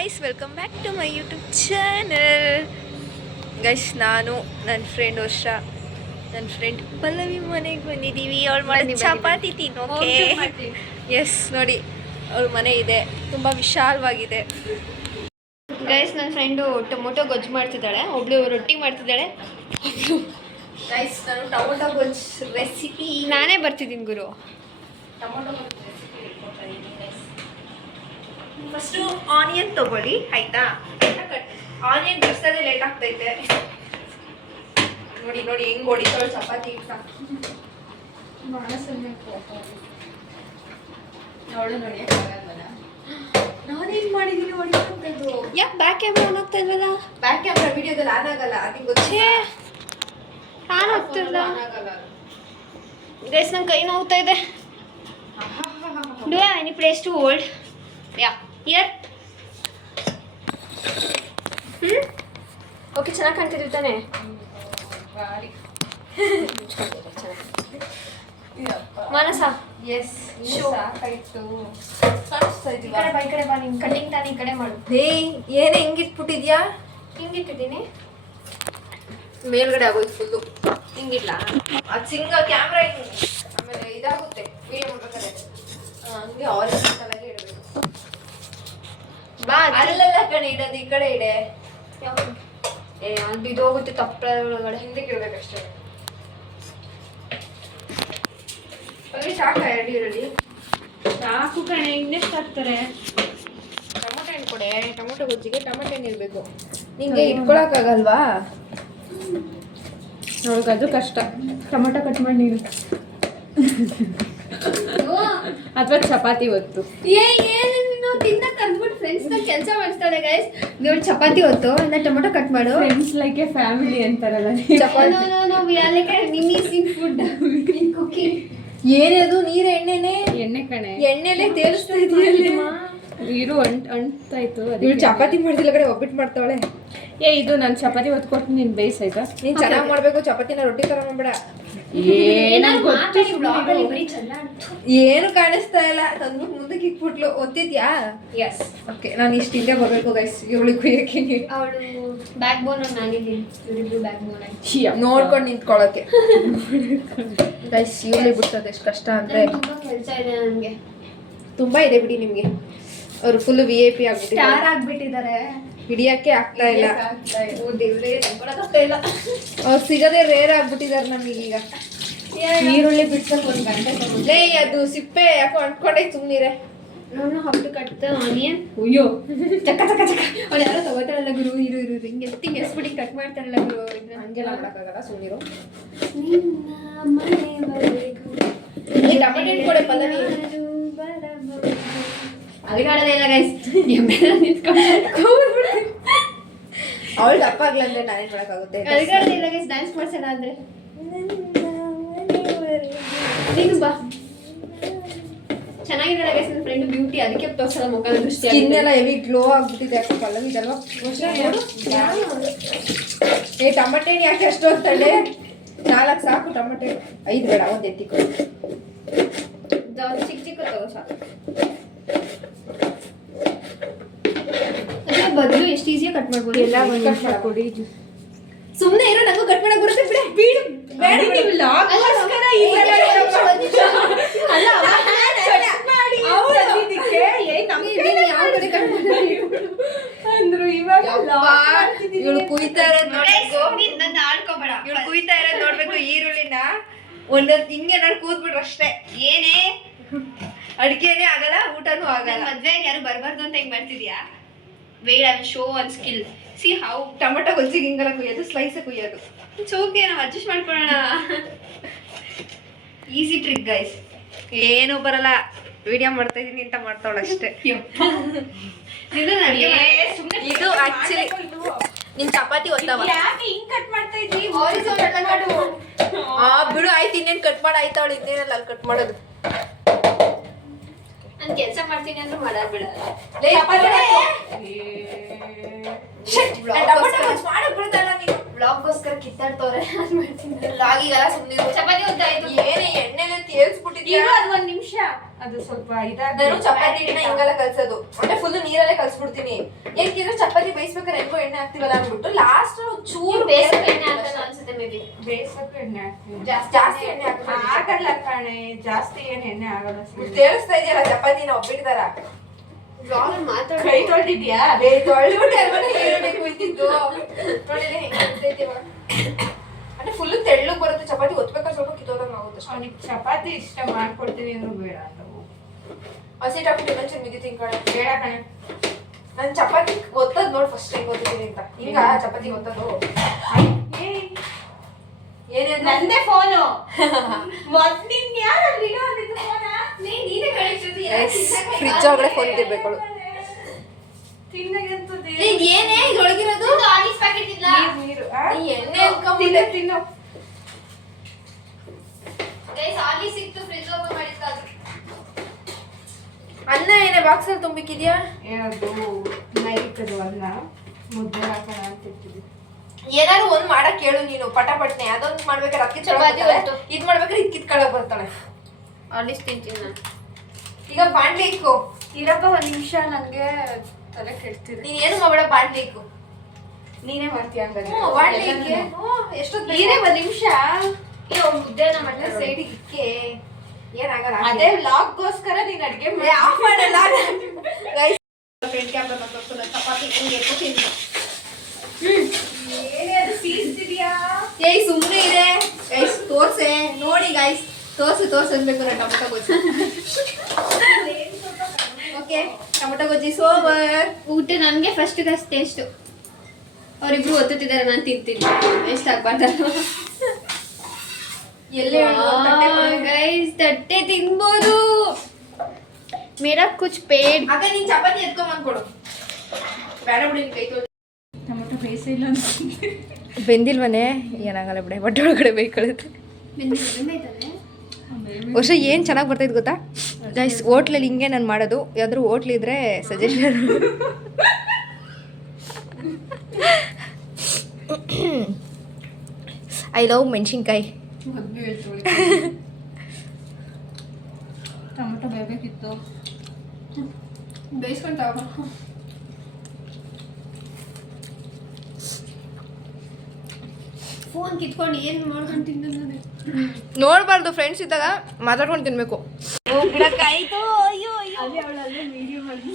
Guys, welcome back to my YouTube channel. Guys, ನಾನು ನನ್ನ friend Pallavi ಮನೆಗೆ ಬಂದಿದ್ದೀವಿ. ಅವಳು ಮಾಡಿ ಚಪಾತಿ ತಿನ್ನೋಕೆ. ಎಸ್, ನೋಡಿ ಅವ್ರ ಮನೆ ಇದೆ, ತುಂಬ ವಿಶಾಲವಾಗಿದೆ. ಗೈಸ್, ನನ್ನ ಫ್ರೆಂಡು ಟೊಮೊಟೊ ಗೊಜ್ಜು ಮಾಡ್ತಿದ್ದಾಳೆ, ಒಬ್ಳು ರೊಟ್ಟಿ ಮಾಡ್ತಿದ್ದಾಳೆ. ಗೈಸ್, ನಾನು ಟೊಮೊಟೊ ಗೊಜ್ಜು ರೆಸಿಪಿ ನಾನೇ ಬರ್ತಿದ್ದೀನಿ ಗುರು. ಟೊಮೊಟೊ ಗೊಜ್ಜು ರೆಸಿಪಿ ಹೇಳ್ಕೊಡ್ತಾಯಿದ್ದೀನಿ. ಫಸ್ಟು ಆನಿಯನ್ ತೊಗೊಳ್ಳಿ, ಆಯಿತಾ? ಆನಿಯನ್ ಬಿಡಿಸೋದೇ ಲೇಟ್ ಆಗ್ತೈತೆ. ನೋಡಿ ನೋಡಿ ಹೆಂಗೆ ಹೊಡಿತಾಳೆ ಚಪಾತಿ ಇಟ್ಟ. ಅವಳು ನೋಡಿ ನಾನೇನು ಮಾಡಿದ್ದೀನಿ ಹೊಡಿತಂಥದ್ದು. ಯಾಕೆ ಬ್ಯಾಕ್ ಕ್ಯಾಮ್ರಾ ಆನ್ ಆಗ್ತಾ ಇಲ್ವಲ್ಲ? ಬ್ಯಾಕ್ ಕ್ಯಾಮ್ರಾ ವಿಡಿಯೋದಲ್ಲಿ ಆನ್ ಆಗಲ್ಲ, ಅದಕ್ಕೆ ಗೊತ್ತೇ ಆನ್ ಆಗ್ತಿಲ್ಲ. ಗೈಸ್, ನನ್ನ ಕೈ ನೋವ್ತಾ ಇದೆ. Do have any place to hold? Yeah, here. Okay, ಚೆನ್ನಾಗಿ ಕಾಣ್ತಿದ್ವಿ ತಾನೆ? ಮಾನಸ, ಎಸ್, ಸಾಕಾಯ್ತು. ಈ ಕಡೆ ಬಾ, ನಿನ್ ಕಟಿಂಗ್ ತಾನೆ ಈ ಕಡೆ ಮಾಡು. ಏನೇ ಹಿಂಗಿಟ್ಬಿಟ್ಟಿದ್ಯಾ? ಹಿಂಗಿಟ್ಟಿದ್ದೀನಿ, ಮೇಲ್ಗಡೆ ಆಗೋಯ್ತು ಫುಲ್ಲು. ಹಿಂಗಿಲ್ಲ, ಅದು ಸಿಂಗ ಕ್ಯಾಮ್ರಾ ಹಿಂಗೆ ಆಮೇಲೆ ಇದಾಗುತ್ತೆ ವಿಡಿಯೋ ಮಾಡ್ಬೇಕಾದ್ರೆ. ಹಂಗೆ ಆರೆಂಜ್ ಇಡಬೇಕು. ಬಾ, ಅಲ್ಲೆಲ್ಲ ಕಡೆ ಇಡೋದು, ಈ ಕಡೆ ಇಡೆ. ಅದು ಇದು ಹೋಗುತ್ತೆ ತಪ್ಪಲೆ ಒಳಗಡೆ. ಹಿಂದಕ್ಕೆ ಇಡ್ಬೇಕಷ್ಟೇ. ಅಲ್ಲಿ ಸಾಕ ಎರಡಿ ಸಾಕು ಕಣೆ, ಇನ್ನೆಷ್ಟು ಹಾಕ್ತಾರೆ? ಟೊಮೊಟೊ ಹಣ್ಣು ಕೊಡೆ. ಟೊಮೊಟೊ ಗೊಜ್ಜಿಗೆ ಟೊಮೊಟೊ ಹಣ್ಣು ಇರಬೇಕು. ನಿಂಗೆ ಇಟ್ಕೊಳಕ್ಕಾಗಲ್ವಾ? ನೋಡೋದು ಕಷ್ಟ. ಟೊಮೊಟೊ ಕಟ್ ಮಾಡಿ ನೀರು ಅಥವಾ ಚಪಾತಿ ಹೊತ್ತು. ಏನು ತಿನ್ನಕ್ಕೆ ಅಂದ್ಬಿಟ್ಟು ಫ್ರೆಂಡ್ಸ್ನ ಕೆಲಸ ಮಾಡಿಸ್ತಾಳೆ. ಗೈಸ್, ನೀವು ಚಪಾತಿ ಹೊತ್ತು ಇಲ್ಲ ಟೊಮೊಟೊ ಕಟ್ ಮಾಡು. ಫ್ರೆಂಡ್ಸ್ ಲೈಕ್ ಎ ಫ್ಯಾಮಿಲಿ ಅಂತಾರಲ್ಲ. Food cooking. ಏನದು? ನೀರು ಎಣ್ಣೆನೆ? ಎಣ್ಣೆ ಕಣೆ, ಎಣ್ಣೆಲೆ ತೇಲಿಸ್ತಾ ಇದೆಯಲ್ಲ. ನೀರು ಅಂಟಾಯ್ತು. ನೀವು ಚಪಾತಿ ಮಾಡ್ತಿಲ್ಲ ಕಡೆ ಒಬ್ಬಿಟ್ಟು ಮಾಡ್ತಾವಳೆ. ಇದು ನಾನು ಚಪಾತಿ ಹೊತ್ಕೊಟ್ಟು ನೀನು ಬೇಯಿಸಾಯ್ತಾ? ನೀನು ಚೆನ್ನಾಗಿ ಮಾಡಬೇಕು ಚಪಾತಿನ, ರೊಟ್ಟಿ ಥರ ಮಾಡಬೇಡ. ಏನು ಕಾಣಿಸ್ತಾ ಇಲ್ಲ, ತಂದ್ಬಿಟ್ಟು ಮುಂದಕ್ಕೆ ಇಟ್ಬಿಟ್ಲು. ಒತ್ತಿದ್ಯಾ? ಎಸ್. ಓಕೆ, ನಾನು ಇಷ್ಟು ಹಿಂದೆ ಬರಬೇಕು ಗೈಸ್, ಇವಳಿಗೆ ಕುಯ್ಯಕ್ಕೆ. ಅವಳು ಬ್ಯಾಕ್ ಬೋನ್, ನಾನಿದ್ದೀನಿ ಬ್ಯಾಕ್ ಬೋನ್ ನೋಡ್ಕೊಂಡು ನಿಂತ್ಕೊಳ್ಳೋಕೆ. ಗೈಸ್, ಇವಳಿಗೆ ಬಿಡ್ತದೆ ಎಷ್ಟು ಕಷ್ಟ ಅಂದರೆ. ತುಂಬ ಕೆಲಸ ಇದೆ ನನಗೆ, ತುಂಬ ಇದೆ ಬಿಡಿ ನಿಮಗೆ. ಅವರು ಫುಲ್ VIP ಆಗ್ಬಿಟ್ಟಿದ್ದಾರೆ, ಹಿಡಿಯಕ್ಕೆ ಆಗ್ತಾ ಇಲ್ಲ. ಅವ್ರು ಸಿಗದೆ ರೇರ್ ಆಗ್ಬಿಟ್ಟಿದ್ದಾರೆ ನಮಗೀಗ. ಈರುಳ್ಳಿ ಬಿಡ್ಸಕ್ಕೆ ಒಂದು ಗಂಟೆ ತಗೊಂಡ್ರೆ ಅದು ಸಿಪ್ಪೆ ಯಾಕೋ ಅಂಟ್ಕೊಂಡೈತೆ. ಸುಮ್ಮನಿರೆ. ನಾನು ಹತ್ತು ಕಟ್ಟ ಆನಿಯನ್. ಅಯ್ಯೋ, ಚಕ್ಕ ಚಕ್ಕ ಚಕ್ಕ. ಅವ್ರು ಯಾರೋ ತಗೋತಾರಲ್ಲ ಗುರು, ಇರು ಹಿಂಗೆ ಎಸ್ಬಿಟ್ಟು ಕಟ್ ಮಾಡ್ತಾರಲ್ಲ ಗುರು. ಹಂಗೆಲ್ಲ ಮಾಡೋಕ್ಕಾಗಲ್ಲ, ಸುಮ್ಮನಿರು. ಟೊಮೆಟೊ ಕೊಡೆ ಪಲ್ಲವಿ. ಅಲ್ಲಿಗಾಡೋದೇ ಇಲ್ಲ ಗೈಸ್, ಅವಳು ದಪ್ಪ ಆಗ್ಲಂದ್ರೆ ನಾನೇನು ಮಾಡೋಕ್ಕಾಗುತ್ತೆ? ಅಲ್ಲಿಗಾಡೋದೇ ಇಲ್ಲ ಗೈಸ್. ಡ್ಯಾನ್ಸ್ ಮಾಡ್ಸೋಣ ಅಂದರೆ ನೀನು ಬಾ. ಚೆನ್ನಾಗಿದೆ ಗೈಸ್, ನನ್ನ ಫ್ರೆಂಡ್ ಬ್ಯೂಟಿ, ಅದಕ್ಕೆ ತೋರ್ಸಲ್ಲ ಮುಖ ದೃಷ್ಟಿ. ಇನ್ನೆಲ್ಲ ಹೆವಿ ಗ್ಲೋ ಆಗ್ಬಿಟ್ಟಿದೆ. ಯಾಕೆ ಪಲ್ಲವಿ ಇದಲ್ವಾ? ಟೊಮೆಟೊ ಯಾಕೆ ಅಷ್ಟು ಹೋಗ್ತಾಳೆ? 4 ಸಾಕು ಟೊಮೆಟೊ, 5 ಬೇಡ. ಒಂದು ಎತ್ತಿಕೊ, ಚಿಕ್ಕ ಚಿಕ್ಕ ತಗೋ ಸಾಕು. ಬದಲು ಎಷ್ಟು ಈಸಿಯಾಗಿ ಕಟ್ ಮಾಡ್ಬೋದು. ಎಲ್ಲ ಕಟ್ ಮಾಡ್ಕೊಡಿ. ಸುಮ್ಮನೆ ಇರೋ, ನಂಗೂ ಕಟ್ ಮಾಡಕ್ಕೆ ಬರುತ್ತೆ. ಬಿಡು ಅಂದ್ರು. ಇವಾಗ ಇವಳು ಕುಯ್ತಾ ಇರೋದು ನೋಡ್ಬೇಕು. ಈರುಳ್ಳಿನ ಒಂದೊಂದು ಹಿಂಗೆ ನೋಡಿ ಕೂತ್ಬಿಟ್ರು ಅಷ್ಟೇ. ಏನೇ ಅಡಿಗೆನೇ ಆಗಲ್ಲ, ಊಟನೂ ಆಗಲ್ಲ. ಮದ್ವೆಗೆ ಯಾರು ಬರಬಾರ್ದು ಅಂತ ಹಿಂಗೆ ಮಾಡ್ತಿದ್ಯಾ? Wait, I will show one skill. See how tomato ಗೊಜ್ಜಿಗೆ ಹಿಂಗೆಲ್ಲ ಕುಯ್ಯೋದು, ಸ್ಲೈಸ್ ಕುಯ್ಯೋದು. ಇಟ್ಸ್ ಓಕೆ, ನಾವು ಅಡ್ಜಸ್ಟ್ ಮಾಡ್ಕೊಳ್ಳೋಣ. Easy trick guys. ಏನೂ ಬರಲ್ಲ, ವಿಡಿಯೋ ಮಾಡ್ತಾ ಇದ್ದೀನಿ ಅಂತ ಮಾಡ್ತಾವಳ ಅಷ್ಟೇ. ಇದು ಆಕ್ಚುಲಿ ನಿನ್ ಚಪಾತಿ ಒತ್ತಾವ. ಬಿಡು, ಆಯ್ತು. ಇನ್ನೇನು ಕಟ್ ಮಾಡಿ ಆಯ್ತಾವಳು, ಇನ್ನೇನಲ್ಲ ಅಲ್ಲಿ ಕಟ್ ಮಾಡೋದು. ನಾನು ಕೆಲಸ ಮಾಡ್ತೀನಿ ಅಂದ್ರೆ ಮಾಡೋದು ಬಿಡಲ್ಲ. ಬ್ಲಾಗ್ಗೋಸ್ಕರ ಕಿತ್ತಾಡ್ತವ್ರೆ. ಬ್ಲಾಗಿಗೆಲ್ಲ ಸುಮ್ಮನೆ ಚಪಾತಿ ಒತ್ತಾಯ್ತು. ಏನೇ ಎಣ್ಣೆಲೆ ತೇಲ್ಸ್ಬಿಟ್ಟಿದ್ಯಾ? ಅದು 1 ನಿಮಿಷ. ಅದು ಸ್ವಲ್ಪ ನಾನು ಚಪಾತಿ ಎಣ್ಣೆ ಹಿಂಗೆಲ್ಲ ಕಲ್ಸೋದು ಅಂದ್ರೆ ಫುಲ್ ನೀರಲ್ಲೇ ಕಲ್ಸ್ಬಿಡ್ತೀನಿ. ಏಕೆಂದ್ರೆ ಚಪಾತಿ ಬೇಯಿಸ್ಬೇಕಾದ್ರೆ ಹೆಂಗೋ ಎಣ್ಣೆ ಹಾಕ್ತಿವಲ್ಲ ಅಂದ್ಬಿಟ್ಟು ಲಾಸ್ಟ್ ಚೂರು ಬೇಯಿಸಕ್ಕೆ ಎಣ್ಣೆ ಹಾಕೋದು ಅನ್ಸುತ್ತೆ ಮೇ ಬಿ. ಬೇಯಿಸಕ್ಕೆ ಎಣ್ಣೆ ಹಾಕ್ತೀನಿ. ಜಾಸ್ತಿ ಎಣ್ಣೆ ಆಗಲ್ಲ ಕಣೆ, ಜಾಸ್ತಿ ಏನ್ ಎಣ್ಣೆ ಆಗಲ್ಲ. ತೇಳಿಸ್ತಾ ಇದೆಯಲ್ಲ ಚಪಾತಿನ ಒಬ್ಬಿಡ್ತಾರ. ಕೈ ತೊಳ್ದಿದ್ಯಾ? ತೊಳ್ಬಿಟ್ಟು ಹೇಳ್ಬೇಕು ಇದ್ದಿದ್ದು ನೋಡಿದ್ರೆ ಹೆಂಗೆ ಅಂದ್ರೆ ಫುಲ್ ತೆಳ್ಳಗ್ ಬರುತ್ತೆ ಚಪಾತಿ, ಒತ್ಬೇಕಾದ್ರೆ ಸ್ವಲ್ಪ ಕಿತ್ತೋದಂಗ ಆಗುತ್ತೆ. ಅವನಿಗೆ ಚಪಾತಿ ಇಷ್ಟ ಮಾಡ್ಕೊಡ್ತೀನಿ ಅಂದ್ರೂ ಬೇಡ ನಾವು ಹಸಿ ಹಾಕ್ಬಿಟ್ಟು ಇನ್ನೊಂಚೂರು ಮಿಗಿ ತಿನ್ಕೊಳ್ಳಿ. ಬೇಡ ಕಣೆ, ನಾನು ಚಪಾತಿ ಒತ್ತದ್ ನೋಡ್ ಫಸ್ಟ್ ಹೆಂಗ್ ಓದ್ತೀನಿ ಅಂತ. ಈಗ ಚಪಾತಿ ಒತ್ತದು ಏನೇ ನಂದೇ ಫೋನು. ಫ್ರಿಜ್ ಒಳಗಡೆ ಫೋನ್ ಇಟ್ಟಿರ್ಬೇಕು. ಈಗ ಏನೇ ಇದ್ರೊಳಗಿರೋದು ಆಲಿಸ್ ಪ್ಯಾಕೆಟ್ ಇಲ್ಲ. ಎಣ್ಣೆ ಅನ್ಕೊಂಬಿಟ್ಟೆ. ತಿನ್ನು. ಗೈಸ್ ಆಲಿಸ್ ಇತ್ತು ಫ್ರಿಜ್ ಓಪನ್ ಮಾಡಿದ್ಕಾದ್ರು. ಅನ್ನ ಏನೇ ಬಾಕ್ಸ್ ಅಲ್ಲಿ ತುಂಬಿಕ್ಕಿದ್ಯಾ? ಏನದು ನೈಟದು ಅನ್ನ ಮುದ್ದೆ ಹಾಕೋಣ ಅಂತ ಇಟ್ಟಿದ್ದೆ. ಏನಾದ್ರು ಒಂದ್ ಮಾಡಕ್ ಕೇಳು ನೀನು ಪಟಪಟ್ನೆ. ಅದೊಂದು ಮಾಡ್ಬೇಕಾದ್ರೆ ಅಕ್ಕಿ ಚಪಾತಿ ಇದ್ ಮಾಡ್ಬೇಕಾದ್ರೆ ಇದ್ ಕಿತ್ಕೊಳಕ್ ಬರ್ತಾಳೆ. ಆಲಿಸ್ ತಿಂತೀನಿ ನಾನು. ಈಗ ಬಾಣ್ಲಿ ಇಕ್ಕು. ಇರಪ್ಪ ಒಂದ್ ನಿಮಿಷ, ನಂಗೆ ತಲೆ ಕೆಡ್ತಿದೆ. ನೀನ್ ಏನು ಮಾಡ್ಬೇಡ, ಬಾಣ್ಲಿ ಇಕ್ಕು. ನೀನೇ ಮಾಡ್ತೀಯ ಹಂಗಾದ್ರೆ? ಬಾಣ್ಲಿ ಇಕ್ಕೆ. ಎಷ್ಟೊತ್ತು ನೀನೇ ಒಂದ್ ನಿಮಿಷ. ಮುದ್ದೆನ ಮಾಡ್ತಾರೆ ಸೈಡಿಗೆ ಇಕ್ಕೆ. ಏನಾಗಲ್ಲ. ಅದೇ ವ್ಲಾಗ್ಗೋಸ್ಕರ ನೀನ್ ಅಡ್ಗೆ ಆಫ್ ಮಾಡಲ್ಲ. ಫ್ರೆಂಡ್ ಕ್ಯಾಮ್ರಾ ಮಾಡ್ಕೊಂಡು ಚಪಾತಿ ಹಿಂಗೆ ಎತ್ತೀನಿ. ಏನೇ ಅದು ಸೀಸ್ತಿದ್ಯಾ? ಏಯ್ ಸುಮ್ಮನೆ ಇದೆ ಗೈಸ್, ತೋರ್ಸೆ ನೋಡಿ ಗೈಸ್, ತೋರ್ಸು ಅನ್ಬೇಕು. ನಾನು ಟೊಮೊಟೊ ಗೊಜ್ಜಿ. ಓಕೆ, ಟೊಮೊಟೊ ಗೊಜ್ಜಿ ಸೋವರ್. ಊಟ ನನಗೆ ಫಸ್ಟ್ ಟೇಸ್ಟ್. ಅವರಿಬ್ರು ಒತ್ತುತ್ತಿದ್ದಾರೆ, ನಾನು ತಿಂತೀನಿ. ವೇಸ್ಟ್ ಆಗ್ಬಾರ್ದಲ್ಲ. ಎಲ್ಲೇ ಗೈಸ್ ತಟ್ಟೆ ತಿನ್ಬೋದು. ಮೇರಾ ಕುಚ್ ಪೇಡ್. ಆಗ ನೀನ್ ಚಪಾತಿ ಎತ್ಕೊಂಡ್ ಕೊಡು. ಬೇಡ ಬಿಡಿ, ಕೈ ತೊಳ್ದು. ಟೊಮೆಟೊ ಬೇಯಿಸಿಲ್ಲ ಅಂತ ಬೆಂದಿಲ್ವನೇ? ಏನಾಗಲ್ಲ ಬಿಡೆ, ಬಟ್ಟೆ ಒಳಗಡೆ ಬೇಯ್ಕೊಳ್ಳುತ್ತೆ. ವರ್ಷ ಏನು ಚೆನ್ನಾಗಿ ಬರ್ತೈತೆ ಗೊತ್ತಾ ಗೈಸ್? ಹೋಟ್ಲಲ್ಲಿ ಹಿಂಗೆ ನಾನು ಮಾಡೋದು. ಯಾವ್ದಾದ್ರು ಹೋಟ್ಲ್ ಇದ್ರೆ ಸಜೆಷನ್. ಐ ಲವ್ ಮೆಣಸಿನ್ಕಾಯಿ. ಟೊಮೆಟೊ ಬೇಯಬೇಕಿತ್ತು. ಬೇಯಿಸ್ಕೊಂತಾವ. ಫೋನ್ ಕಿತ್ಕೊಂಡು ಏನು ಮಾಡ್ಕೊಂಡು ತಿಂದು ನೋಡಬಾರ್ದು, ಫ್ರೆಂಡ್ಸ್ ಇದ್ದಾಗ ಮಾತಾಡ್ಕೊಂಡು ತಿನ್ಬೇಕು. ಬಿಡಕ್ಕಾಯ್ತು. ಅಯ್ಯೋ ಅಯ್ಯೋ. ಅದೇ ಅವಳಲ್ಲೇ ವಿಡಿಯೋ ಮಾಡಿ